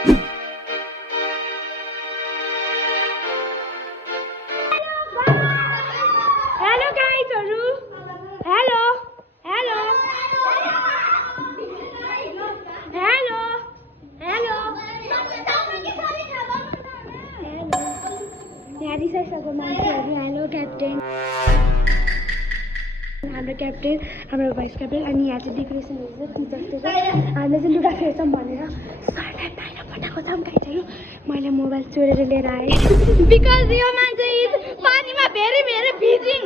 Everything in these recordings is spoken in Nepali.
हेलो क्याप्टेन हाम्रो क्याप्टेन हाम्रो भाइस क्याप्टेन अनि यहाँ चाहिँ डेकोरेसनहरू चाहिँ जस्तो हामीले चाहिँ लुगा फेर्छौँ भनेर सरलाई बाहिर पठाएको छौँ गाइजहरू। मैले मोबाइल चोरेर लिएर आएँ बिकज यो मान्छे पानीमा भेरी भेरी भिजिङ।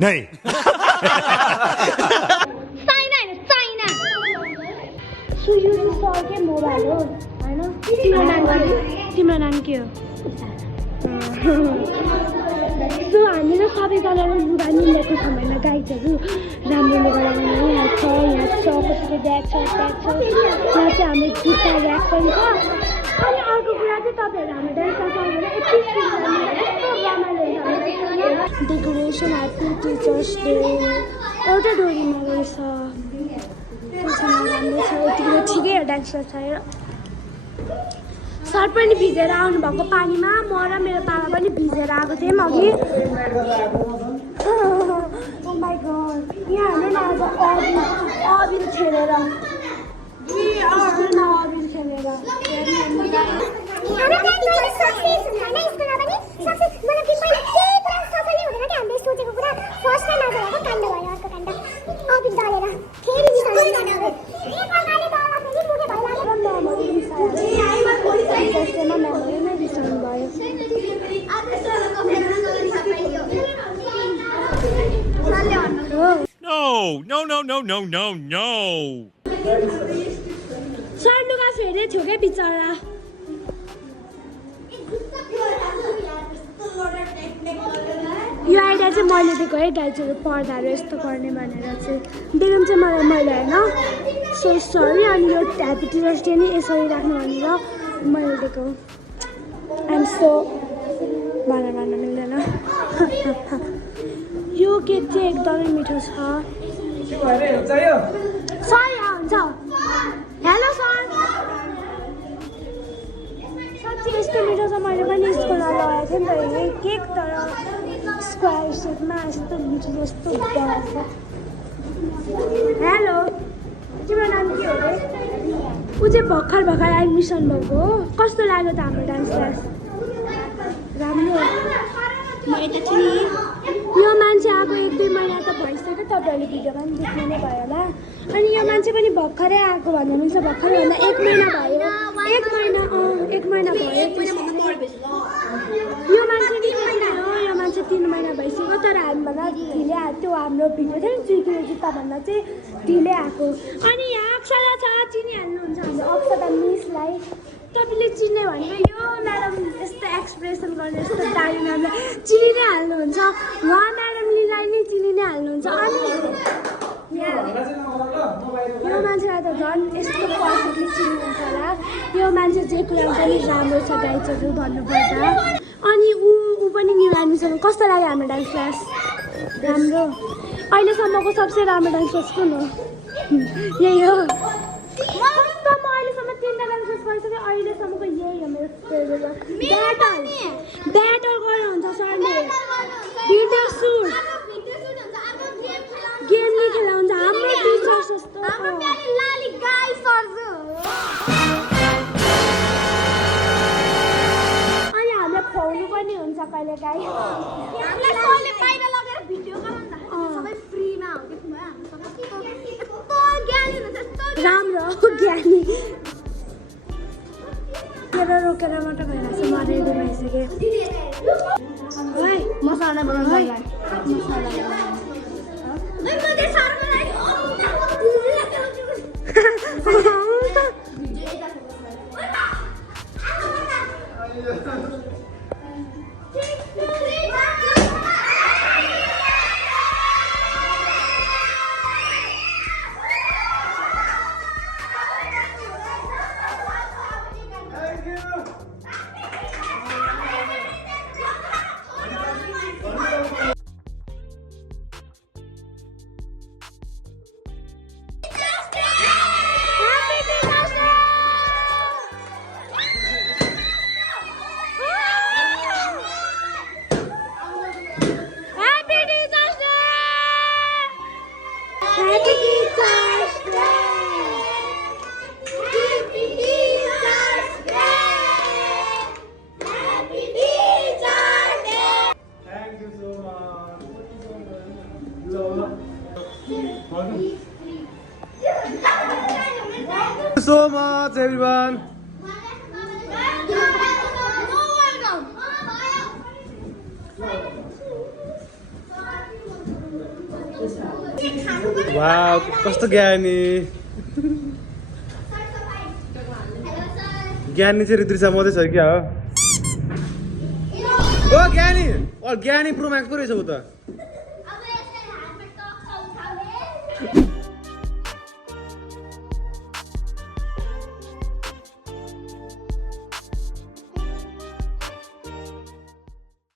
नहीं चाइना सुयुजी सरकै मोबाइल हो हैन। तिम्रो नाम के हो? सो हामीले सबैजनाले लुगा मिलेको छ होइन गाइजहरू। राम्रो लुगा लगाउनु यहाँ छ कसैको ब्याग छ यहाँ चाहिँ हाम्रो जुत्ता ब्याग पनि छ। अनि अर्को कुरा चाहिँ तपाईँहरू हाम्रो डान्स क्लासमा यति यस्तो रमाइलो डेकोरेसन ह्याप्पी टिचर्स डे एउटा डोरीमा रहेछ। राम्रो छ यतिखेर ठिकै हो डान्स क्लास छ। सर पनि भिजेर आउनुभएको पानीमा, म र मेरो बाबा पनि भिजेर आएको थियौँ अघि। माइ गड यहाँ हेर्नु न अबिर खेलेर No. सर लुगा फेर्दै थियो क्या बिचरा। यो आइडिया चाहिँ मैले दिएको है गाइजहरू, पर्दाहरू यस्तो गर्ने भनेर चाहिँ दिनु चाहिँ मैले होइन। So sorry. अनि यो ह्याप्पी टिचर्स डे नि यसरी राख्नु भनेर मैले दिएको। आइएम सो भन्न मिल्दैन। यो केक चाहिँ एकदमै मिठो छ। सर यहाँ हुन्छ। Hello sir. साँच्चै यस्तो मिठो छ। मैले पनि स्कुलमा लगाएको थिएँ नि त यो केक, तर स्क्वायर सेपमा यस्तो मिठो यस्तो बडा छ। हेलो तिम्रो नाम के हो रे? ऊ चाहिँ भर्खर एडमिसन भएको हो। कस्तो लाग्यो त हाम्रो डान्स क्लास? राम्रो। यो मान्छे आएको 1-2 महिना त भइसक्यो, तपाईँहरूले भिडियोमा पनि देख्नु नै भयो होला। अनि यो मान्छे पनि भर्खरै आएको भन्दा मिल्छ। भर्खरै भन्दा 1 महिना भयो। 1 महिना भयो। यो मान्छे नि हो, यो मान्छे 3 महिना भइसक्यो, तर हामीभन्दा ढिलै आएको त्यो हाम्रो भिडियो थियो नि चिकिलो जुत्ताभन्दा चाहिँ ढिलै आएको। अनि यहाँ अक्षरा छ, चिनिहाल्नुहुन्छ हाम्रो अक्षरा मिसलाई। तपाईँले चिन्ने भनेको यो म्याडम यस्तो एक्सप्रेसन गर्ने यस्तो दामी म्यामलाई चिनि नै हाल्नुहुन्छ। उहाँ म्याडमलाई नै चिनि नै हाल्नुहुन्छ। अनि यो मान्छेलाई त झन् यस्तो पर्फेक्टली चिन्नुहुन्छ होला। यो मान्छे जे कुरा पनि राम्रो छ गाइजहरू भन्नुपर्दा। अनि ऊ पनि न्यू एडमिसन। कस्तो लाग्यो हाम्रो डान्स क्लास? राम्रो। अहिलेसम्मको सबसे राम्रो डान्स क्लास कुन हो? यही हो। म अहिलेसम्म 3टा डान्स क्लास गरिसकेँ। अहिलेसम्मको यही हो मेरो फेभरेट। ब्याटल गरेर हुन्छ सरले। भिडियो सुट गेम नै खेला हुन्छ। हाम्रो टिचर्स जस्तो अनि हामीलाई खुवाउनु पनि हुन्छ कहिले काहीँ। राम्रो ज्ञानी रोकेर मात्र भइरहेको छ। म रेडी भइसकेँ। मसला बनाउनु so much everyone. Wow, कस्तो ज्ञानी ज्ञानी चाहिँ ऋतुजा मात्रै छ क्या हो ओ ज्ञानी ज्ञानी प्रो म्याक्स पो रहेछ उ त